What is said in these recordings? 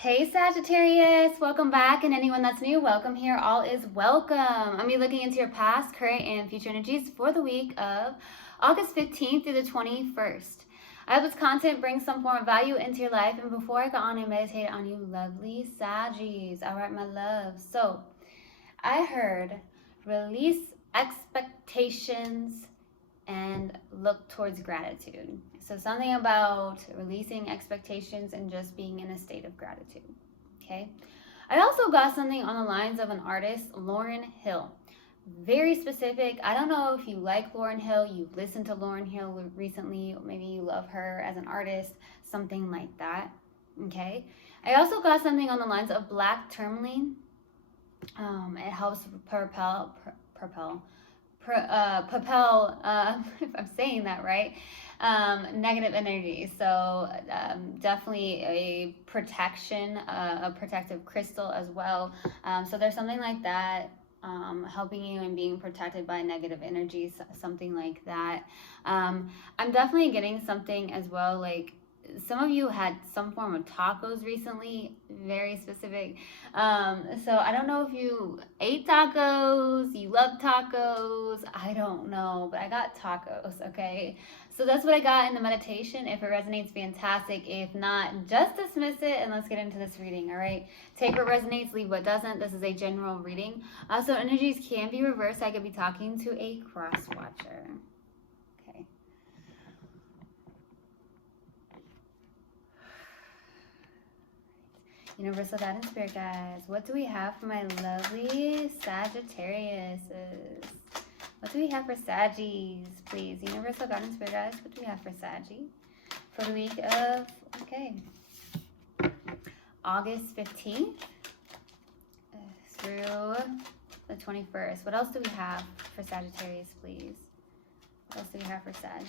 Hey Sagittarius, welcome back, and anyone that's new, welcome here. All is welcome. I'm be looking into your past, current, and future energies for the week of August 15th through the 21st. I hope this content brings some form of value into your life. And before I go on and meditate on you lovely Saggies, all right, my love. So I heard release expectations and look towards gratitude. So something about releasing expectations and just being in a state of gratitude. Okay. I also got something on the lines of an artist, Lauryn Hill. Very specific. I don't know if you like Lauryn Hill, you've listened to Lauryn Hill recently, or maybe you love her as an artist, something like that. Okay. I also got something on the lines of black tourmaline. It helps propel if I'm saying that right, negative energy. So definitely a protection, a protective crystal as well. So there's something like that, helping you and being protected by negative energies, something like that. I'm definitely getting something as well, like some of you had some form of tacos recently, very specific. So I don't know if you ate tacos, you love tacos, I don't know, but I got tacos, okay? So that's what I got in the meditation. If it resonates, fantastic. If not, just dismiss it and let's get into this reading, all right? Take what resonates, leave what doesn't. This is a general reading. So energies can be reversed. I could be talking to a cross watcher. Okay. Universal God and Spirit guides, what do we have for my lovely Sagittarius? What do we have for Saggies, please? Universal God and Spirit guides, what do we have for Saggy? For the week of, okay, August 15th through the 21st. What else do we have for Sagittarius, please? What else do we have for Sag?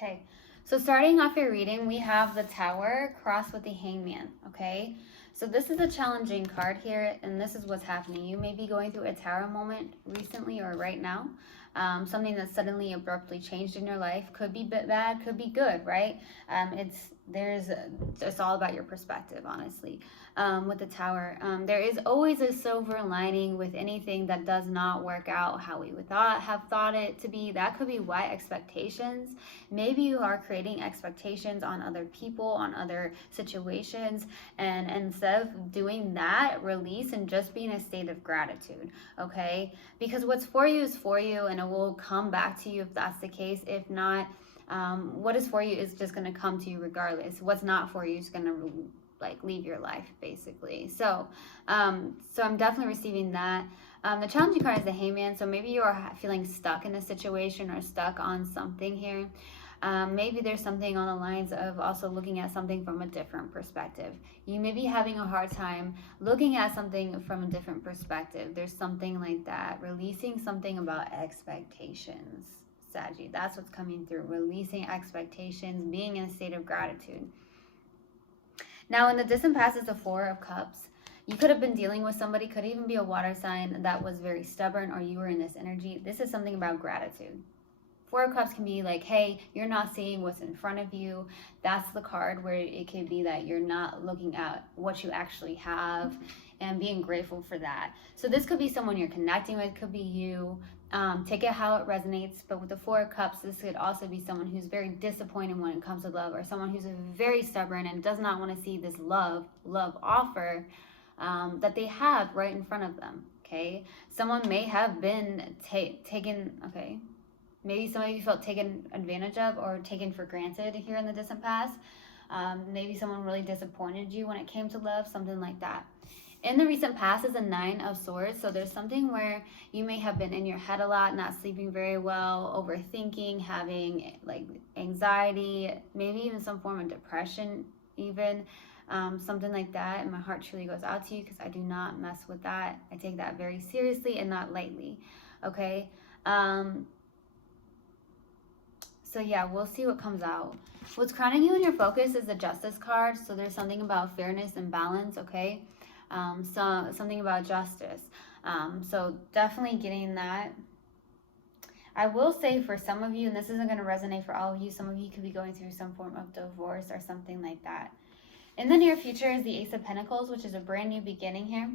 Okay, so starting off your reading, we have the Tower crossed with the Hangman, okay? So this is a challenging card here, and this is what's happening. You may be going through a Tower moment recently or right now. Something that suddenly abruptly changed in your life. Could be bad, could be good, right? It's all about your perspective, honestly. With the Tower, there is always a silver lining with anything that does not work out how we would have thought it to be. That could be why expectations. Maybe you are creating expectations on other people, on other situations, and instead of doing that, release and just be in a state of gratitude, okay? Because what's for you is for you, and it will come back to you if that's the case. If not, what is for you is just going to come to you regardless. What's not for you is going to like leave your life, basically. So I'm definitely receiving that. The challenging card is the Hangman. So maybe you are feeling stuck in a situation or stuck on something here. Maybe there's something on the lines of also looking at something from a different perspective. You may be having a hard time looking at something from a different perspective. There's something like that. Releasing something about expectations, Saggy. That's what's coming through. Releasing expectations, being in a state of gratitude. Now, in the distant past is the Four of Cups. You could have been dealing with somebody, could even be a water sign that was very stubborn, or you were in this energy. This is something about gratitude. Four of Cups can be like, hey, you're not seeing what's in front of you. That's the card where it can be that you're not looking at what you actually have and being grateful for that. So this could be someone you're connecting with, could be you. Take it how it resonates. But with the Four of Cups, this could also be someone who's very disappointed when it comes to love, or someone who's very stubborn and does not want to see this love offer that they have right in front of them, okay? Someone may have been taken, okay? Maybe some of you felt taken advantage of or taken for granted here in the distant past. Maybe someone really disappointed you when it came to love, something like that. In the recent past is a Nine of Swords. So there's something where you may have been in your head a lot, not sleeping very well, overthinking, having like anxiety, maybe even some form of depression even. Something like that. And my heart truly goes out to you because I do not mess with that. I take that very seriously and not lightly. Okay. So yeah, we'll see what comes out. What's crowning you in your focus is the Justice card. So there's something about fairness and balance, okay? So something about justice. So definitely getting that. I will say for some of you, and this isn't going to resonate for all of you, some of you could be going through some form of divorce or something like that. In the near future is the Ace of Pentacles, which is a brand new beginning here.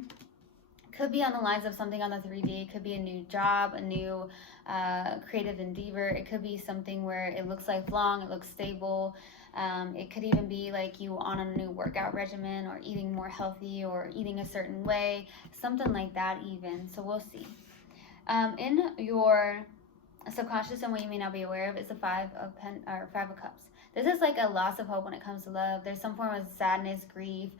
Could be on the lines of something on the 3D. It could be a new job, a new creative endeavor. It could be something where it looks lifelong, it looks stable. It could even be like you on a new workout regimen or eating more healthy or eating a certain way, something like that even. So we'll see. In your subconscious and what you may not be aware of is the Five of Cups. This is like a loss of hope when it comes to love. There's some form of sadness, grief,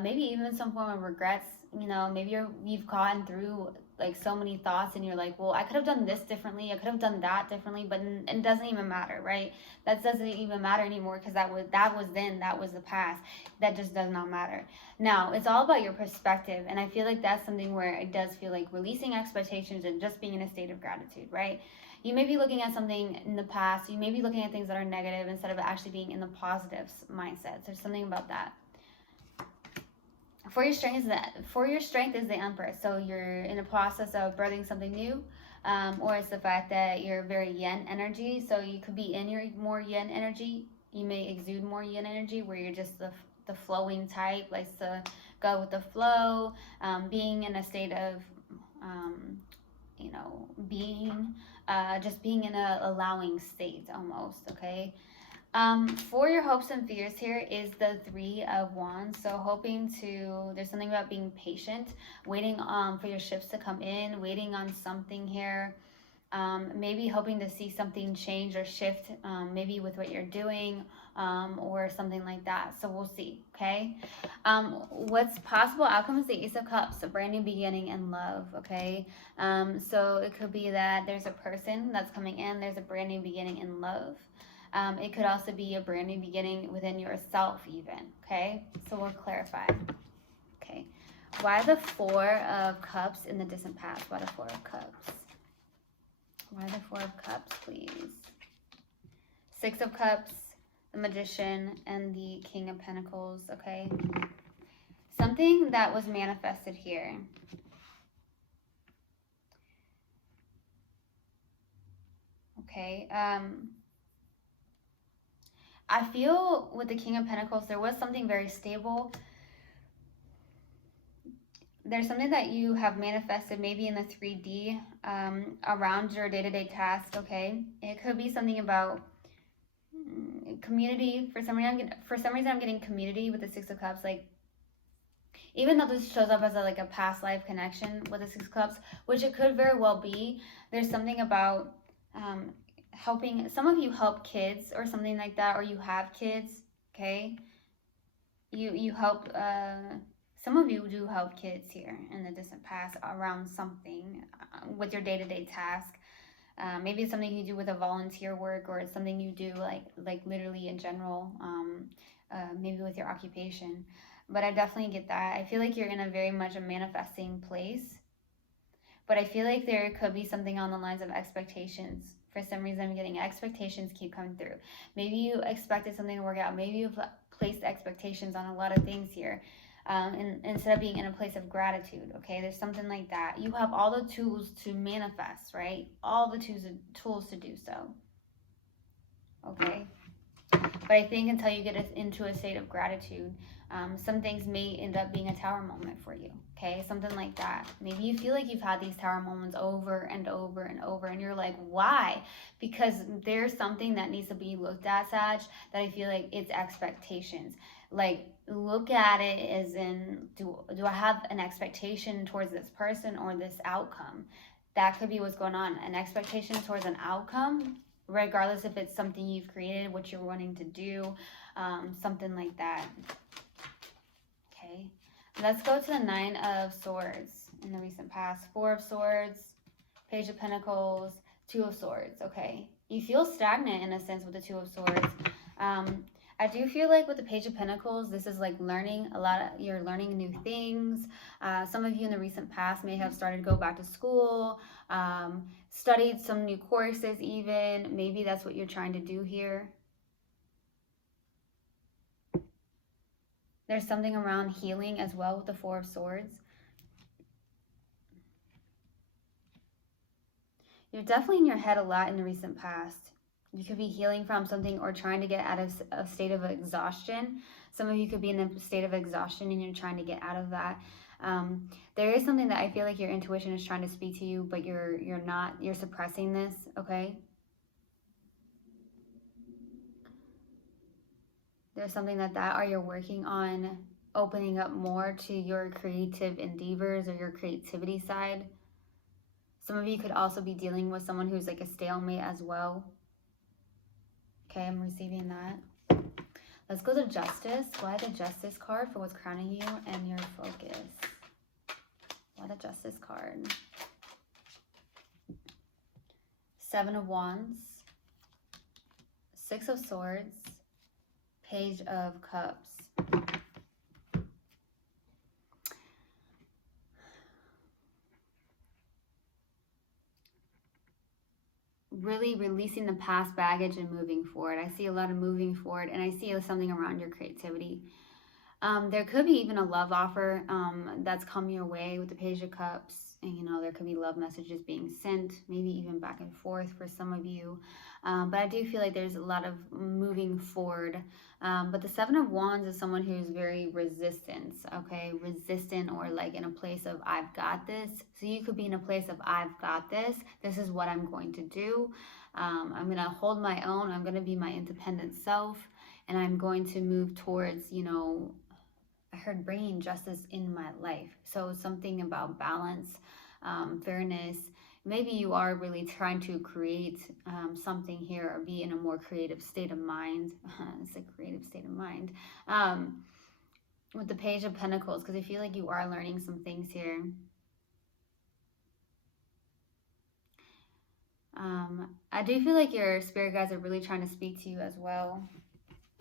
maybe even some form of regrets. You know, maybe you've gotten through like so many thoughts and you're like, well, I could have done this differently, I could have done that differently, but it doesn't even matter, right? That doesn't even matter anymore, because that was then, that was the past. That just does not matter. Now it's all about your perspective, and I feel like that's something where it does feel like releasing expectations and just being in a state of gratitude, right? You may be looking at something in the past, you may be looking at things that are negative instead of actually being in the positive mindset. There's something about that. For your strength is the Empress. So you're in a process of birthing something new, or it's the fact that you're very yin energy. So you could be in your more yin energy. You may exude more yin energy, where you're just the flowing type, likes to go with the flow, being in a state of being just being in a allowing state almost. Okay. For your hopes and fears here is the Three of Wands. So there's something about being patient, waiting for your shifts to come in, waiting on something here. Maybe hoping to see something change or shift, maybe with what you're doing, or something like that. So we'll see, okay? What's possible outcome is the Ace of Cups, a brand new beginning in love, okay? So it could be that there's a person that's coming in, there's a brand new beginning in love. It could also be a brand new beginning within yourself even, okay? So we'll clarify. Okay. Why the Four of Cups in the distant past? Why the Four of Cups? Why the Four of Cups, please? Six of Cups, the Magician, and the King of Pentacles, okay? Something that was manifested here. Okay, I feel with the King of Pentacles, there was something very stable. There's something that you have manifested maybe in the 3D around your day-to-day task, okay? It could be something about community. For some reason, I'm getting community with the Six of Cups. Like, even though this shows up as a past life connection with the Six of Cups, which it could very well be, there's something about helping. Some of you help kids or something like that, or you have kids, okay? You help, some of you do help kids here in the distant past around something with your day-to-day task. Maybe it's something you do with a volunteer work, or it's something you do like literally in general, maybe with your occupation. But I definitely get that. I feel like you're in a very much a manifesting place. But I feel like there could be something on the lines of expectations. For some reason, I'm getting expectations keep coming through. Maybe you expected something to work out. Maybe you've placed expectations on a lot of things here. And instead of being in a place of gratitude, okay? There's something like that. You have all the tools to manifest, right? All the tools to do so, okay? But I think until you get into a state of gratitude, some things may end up being a tower moment for you, okay? Something like that. Maybe you feel like you've had these tower moments over and over and over, and you're like, why? Because there's something that needs to be looked at, Sag, that I feel like it's expectations. Like, look at it as in, do I have an expectation towards this person or this outcome? That could be what's going on. An expectation towards an outcome, regardless if it's something you've created, what you're wanting to do, something like that. Okay, let's go to the Nine of Swords in the recent past. Four of Swords, Page of Pentacles, Two of Swords. Okay, you feel stagnant in a sense with the Two of Swords. I do feel like with the Page of Pentacles, this is like learning a lot of, you're learning new things. Some of you in the recent past may have started to go back to school, studied some new courses even. Maybe that's what you're trying to do here. There's something around healing as well with the Four of Swords. You're definitely in your head a lot in the recent past. You could be healing from something or trying to get out of a state of exhaustion. Some of you could be in a state of exhaustion and you're trying to get out of that. There is something that I feel like your intuition is trying to speak to you, but you're not. You're suppressing this, okay? There's something or you're working on opening up more to your creative endeavors or your creativity side. Some of you could also be dealing with someone who's like a stalemate as well. Okay, I'm receiving that. Let's go to Justice. Why the Justice card for what's crowning you and your focus? Why the Justice card? Seven of Wands, Six of Swords, Page of Cups. Really releasing the past baggage and moving forward. I see a lot of moving forward, and I see something around your creativity. There could be even a love offer that's come your way with the Page of Cups. And, you know, there could be love messages being sent, maybe even back and forth for some of you. But I do feel like there's a lot of moving forward. But the Seven of Wands is someone who's very resistant, okay? Resistant, or like in a place of, I've got this. So you could be in a place of, I've got this. This is what I'm going to do. I'm going to hold my own. I'm going to be my independent self. And I'm going to move towards, you know, I heard bringing justice in my life. So something about balance, fairness. Maybe you are really trying to create something here or be in a more creative state of mind. It's a creative state of mind. With the Page of Pentacles, because I feel like you are learning some things here. I do feel like your spirit guides are really trying to speak to you as well.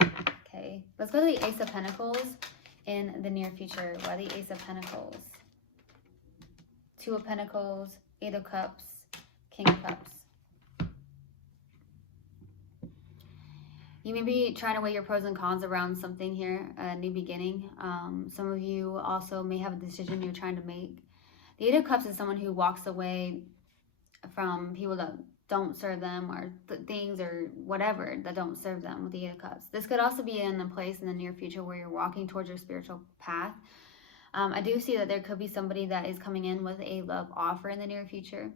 Okay, let's go to the Ace of Pentacles in the near future. Why the Ace of Pentacles? Two of Pentacles, Eight of Cups, King of Cups. You may be trying to weigh your pros and cons around something here, a new beginning. Some of you also may have a decision you're trying to make. The Eight of Cups is someone who walks away from people that don't serve them, or things or whatever that don't serve them with the Eight of Cups. This could also be in a place in the near future where you're walking towards your spiritual path. I do see that there could be somebody that is coming in with a love offer in the near future.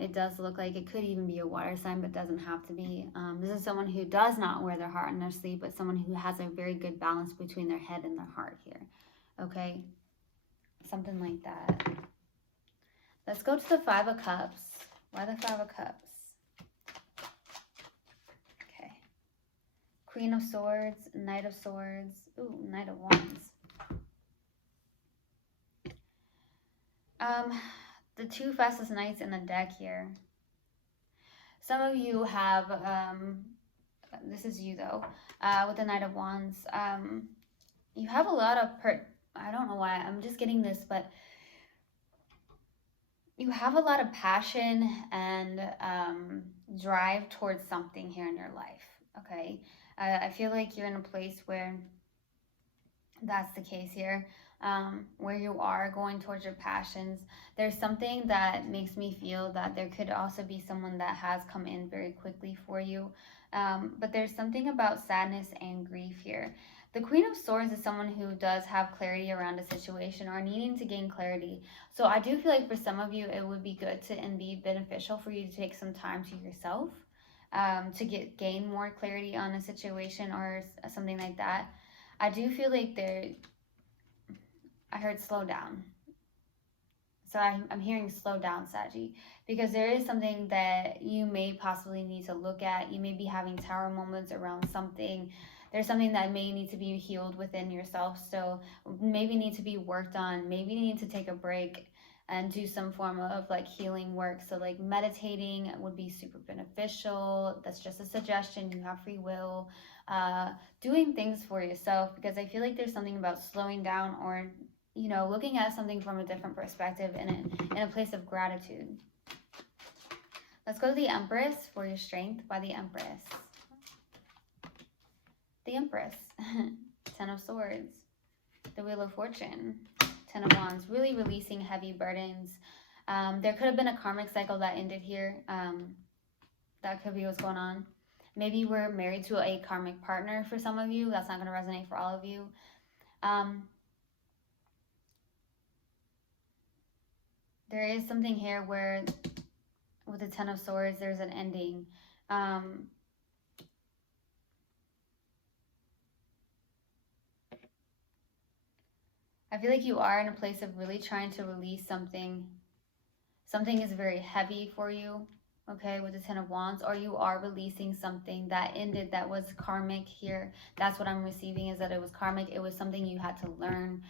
It does look like it could even be a water sign, but doesn't have to be. This is someone who does not wear their heart on their sleeve, but someone who has a very good balance between their head and their heart here. Okay? Something like that. Let's go to the Five of Cups. Why the Five of Cups? Okay. Queen of Swords, Knight of Swords. Ooh, Knight of Wands. The two fastest knights in the deck here. Some of you have, this is you though, with the Knight of Wands. You have a lot of, I don't know why, I'm just getting this, but you have a lot of passion and drive towards something here in your life, okay? I feel like you're in a place where that's the case here. Where you are going towards your passions. There's something that makes me feel that there could also be someone that has come in very quickly for you. But there's something about sadness and grief here. The Queen of Swords is someone who does have clarity around a situation or needing to gain clarity. So I do feel like for some of you, it would be good to and be beneficial for you to take some time to yourself to gain more clarity on a situation or something like that. I do feel like I heard slow down. So I'm hearing slow down, Saggy, because there is something that you may possibly need to look at. You may be having tower moments around something. There's something that may need to be healed within yourself. So maybe need to be worked on. Maybe you need to take a break. and do some form of like healing work. So like meditating would be super beneficial. That's just a suggestion. You have free will. Doing things for yourself, because I feel like there's something about slowing down, or looking at something from a different perspective in a place of gratitude. Let's go to the Empress for your strength by the Empress. The Empress. Ten of Swords. The Wheel of Fortune. Ten of Wands. Really releasing heavy burdens. There could have been a karmic cycle that ended here. That could be what's going on. Maybe you were married to a karmic partner for some of you. That's not going to resonate for all of you. There is something here where with the Ten of Swords, there's an ending. I feel like you are in a place of really trying to release something. Something is very heavy for you, okay, with the Ten of Wands, or you are releasing something that ended that was karmic here. That's what I'm receiving, is that it was karmic. It was something you had to learn,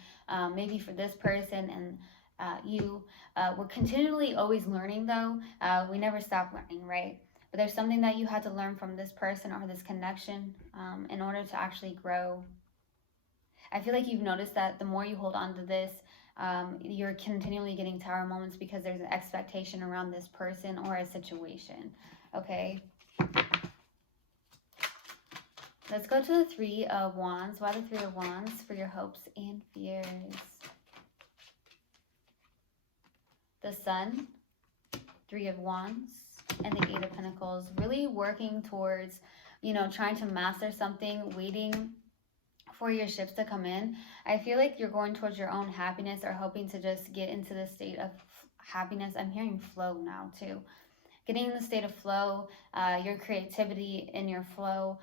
maybe for this person, and we're continually always learning, though. We never stop learning, right? But there's something that you had to learn from this person or this connection in order to actually grow. I feel like you've noticed that the more you hold on to this, you're continually getting tower moments because there's an expectation around this person or a situation. Okay. Let's go to the Three of Wands. Why the Three of Wands? For your hopes and fears. The Sun, Three of Wands, and the Eight of Pentacles. Really working towards, trying to master something, waiting for your ships to come in. I feel like you're going towards your own happiness, or hoping to just get into the state of happiness. I'm hearing flow now too. Getting in the state of flow, your creativity in your flow.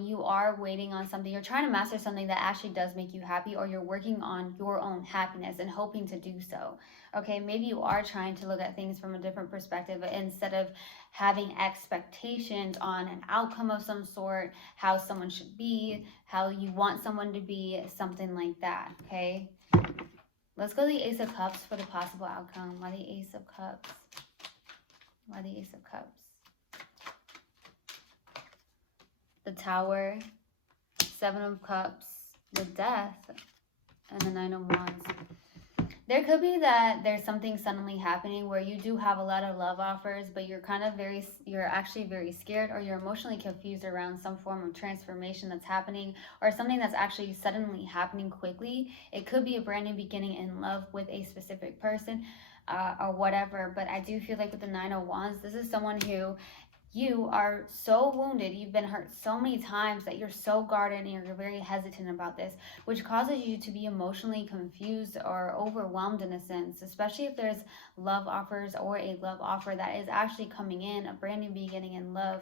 You are waiting on something. You're trying to master something that actually does make you happy, or you're working on your own happiness and hoping to do so. Okay, maybe you are trying to look at things from a different perspective, instead of having expectations on an outcome of some sort, how someone should be, how you want someone to be, something like that, okay? Let's go to the Ace of Cups for the possible outcome. Why the Ace of Cups? Why the Ace of Cups? The Tower, Seven of Cups, the Death, and the Nine of Wands. There could be that there's something suddenly happening where you do have a lot of love offers, but you're actually very scared, or you're emotionally confused around some form of transformation that's happening, or something that's actually suddenly happening quickly. It could be a brand new beginning in love with a specific person, or whatever. But I do feel like with the Nine of Wands, this is someone who you are so wounded, you've been hurt so many times that you're so guarded and you're very hesitant about this, which causes you to be emotionally confused or overwhelmed in a sense, especially if there's love offers or a love offer that is actually coming in, a brand new beginning in love,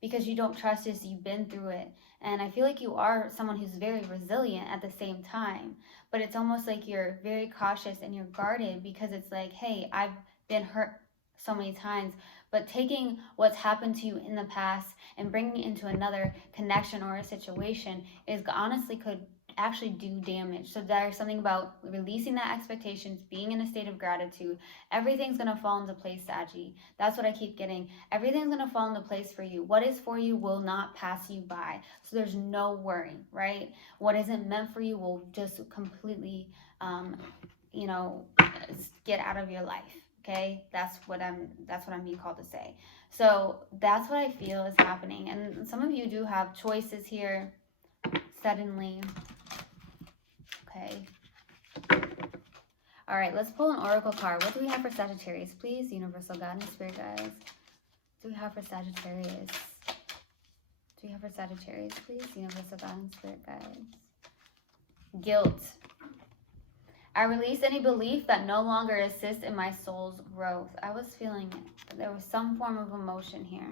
because you don't trust this, you've been through it. And I feel like you are someone who's very resilient at the same time, but it's almost like you're very cautious and you're guarded, because it's like, hey, I've been hurt so many times, but taking what's happened to you in the past and bringing it into another connection or a situation is honestly could actually do damage. So there's something about releasing that expectations, being in a state of gratitude. Everything's going to fall into place, Saggy. That's what I keep getting. Everything's going to fall into place for you. What is for you will not pass you by. So there's no worry, right? What isn't meant for you will just completely, get out of your life. Okay, that's what I'm being called to say. So that's what I feel is happening. And some of you do have choices here suddenly. Okay. All right, let's pull an oracle card. What do we have for Sagittarius, please? Universal God and Spirit guides. What do we have for Sagittarius? Do we have for Sagittarius, please? Universal God and Spirit guides. Guilt. I release any belief that no longer assists in my soul's growth. I was feeling it. There was some form of emotion here.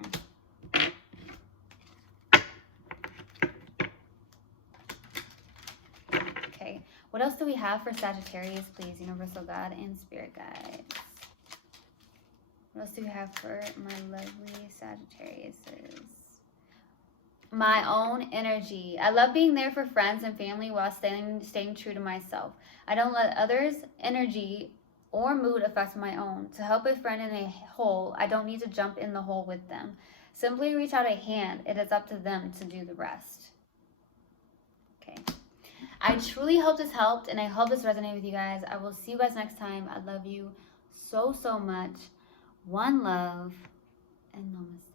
Okay. What else do we have for Sagittarius, please? Universal God and Spirit guides. What else do we have for my lovely Sagittariuses? my own energy. I love being there for friends and family while staying true to myself. I don't let others' energy or mood affect my own. To help a friend in a hole, I don't need to jump in the hole with them. Simply reach out a hand. It is up to them to do the rest. Okay. I truly hope this helped, and I hope this resonated with you guys. I will see you guys next time. I love you so, so much. One love, and namaste.